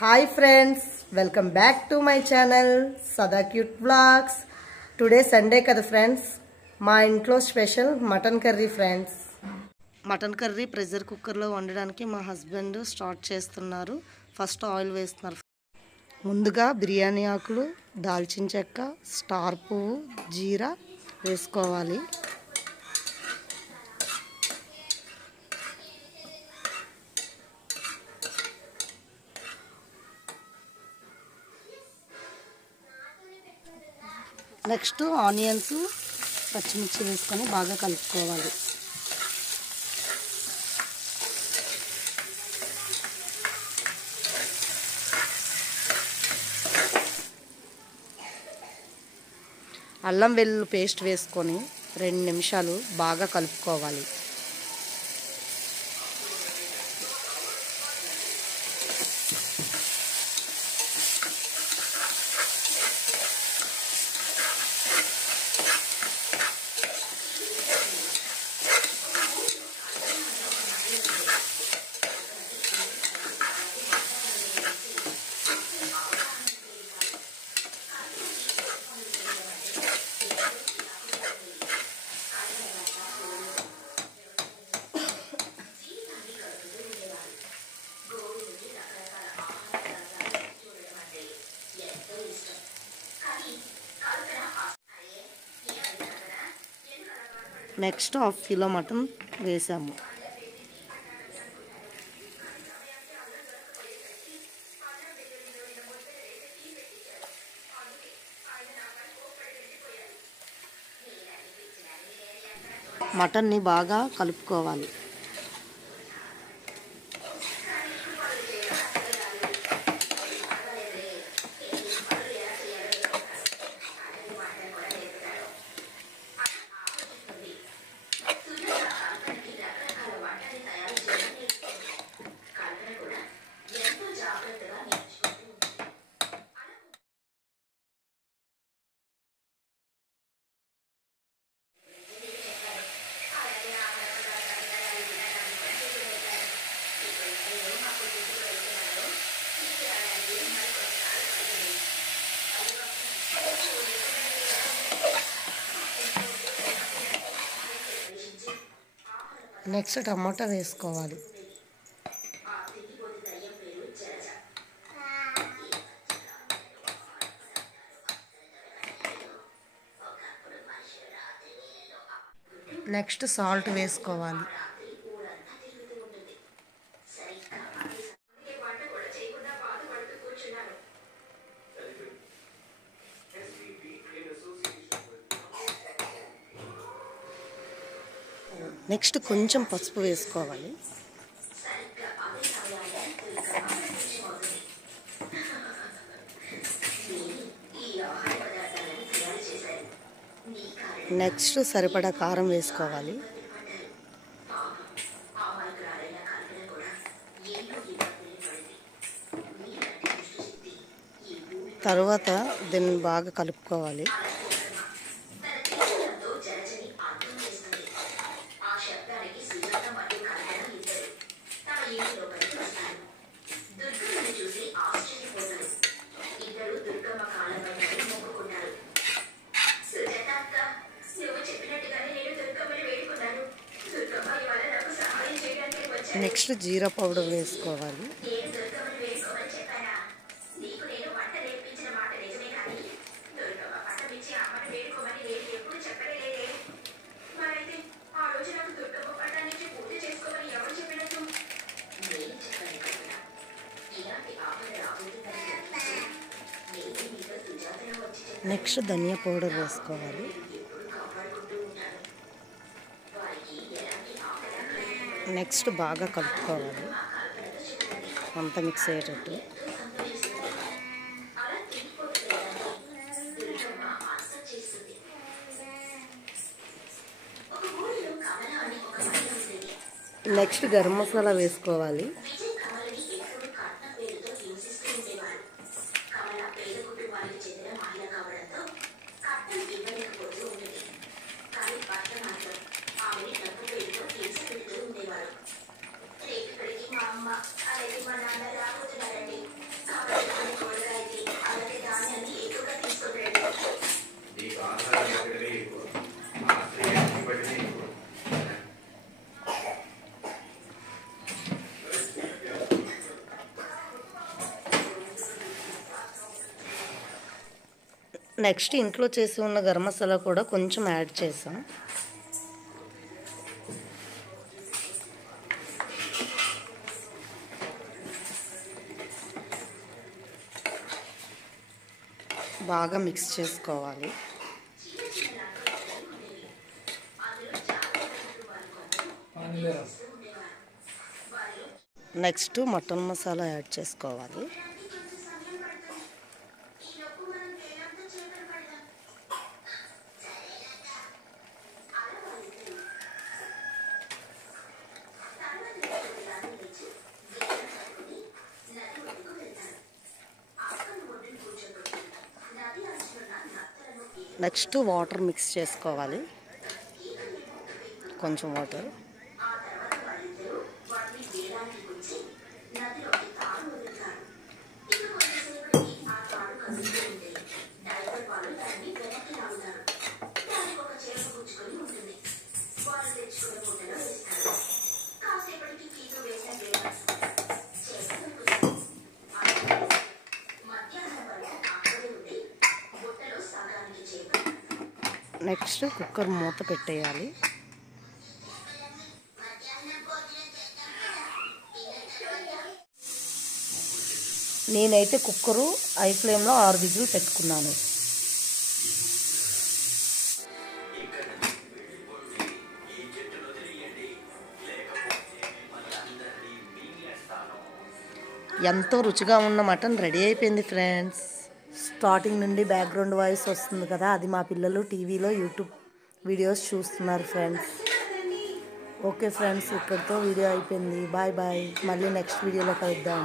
Hi friends, welcome back to my channel Sada Cute Vlogs. Today Sunday kada friends, మా ఇంట్లో special mutton curry friends. Mutton curry pressure cooker లో వండడానికి మా husband start చేస్తున్నారు. First oil వేస్తున్నారు. ముందుగా బిర్యానీ ఆకులు, దాల్చిన చెక్క, స్టార్ పువ్వు, జీరా వేసుకోవాలి. నెక్స్ట్ ఆనియన్స్, పచ్చిమిర్చి వేసుకొని బాగా కలుపుకోవాలి. అల్లం వెల్లుల్లి పేస్ట్ వేసుకొని 2 నిమిషాలు బాగా కలుపుకోవాలి. నెక్స్ట్ 1/2 కిలో మటన్ వేసాము. మటన్ని బాగా కలుపుకోవాలి. నెక్స్ట్ టమాటా వేసుకోవాలి. నెక్స్ట్ సాల్ట్ వేసుకోవాలి. నెక్స్ట్ కొంచెం పసుపు వేసుకోవాలి. నెక్స్ట్ సరిపడా కారం వేసుకోవాలి. తర్వాత దీన్ని బాగా కలుపుకోవాలి. నెక్స్ట్ జీరా పౌడర్ వేసుకోవాలి. నెక్స్ట్ ధనియా పౌడర్ వేసుకోవాలి. నెక్స్ట్ బాగా కలుపుకోవాలి, అంతా మిక్స్ అయ్యేటట్టు. నెక్స్ట్ గరం మసాలా వేసుకోవాలి. నెక్స్ట్ ఇంట్లో చేసి ఉన్న గరం మసాలా కూడా కొంచెం యాడ్ చేసాం. బాగా మిక్స్ చేసుకోవాలి. నెక్స్ట్ మటన్ మసాలా యాడ్ చేసుకోవాలి. నెక్స్ట్ వాటర్ మిక్స్ చేసుకోవాలి. కొంచెం వాటర్. నెక్స్ట్ కుక్కర్ మూత పెట్టేయాలి. నేనైతే కుక్కరు హై ఫ్లేమ్లో 6 విజిల్ పెట్టుకున్నాను. ఎంతో రుచిగా ఉన్న మటన్ రెడీ అయిపోయింది ఫ్రెండ్స్. స్టార్టింగ్ నుండి బ్యాక్గ్రౌండ్ వాయిస్ వస్తుంది కదా, అది మా పిల్లలు టీవీలో యూట్యూబ్ వీడియోస్ చూస్తున్నారు ఫ్రెండ్స్. ఓకే ఫ్రెండ్స్, ఇక్కడితో వీడియో అయిపోయింది. Bye bye. మళ్ళీ నెక్స్ట్ వీడియోలో కలుద్దాం.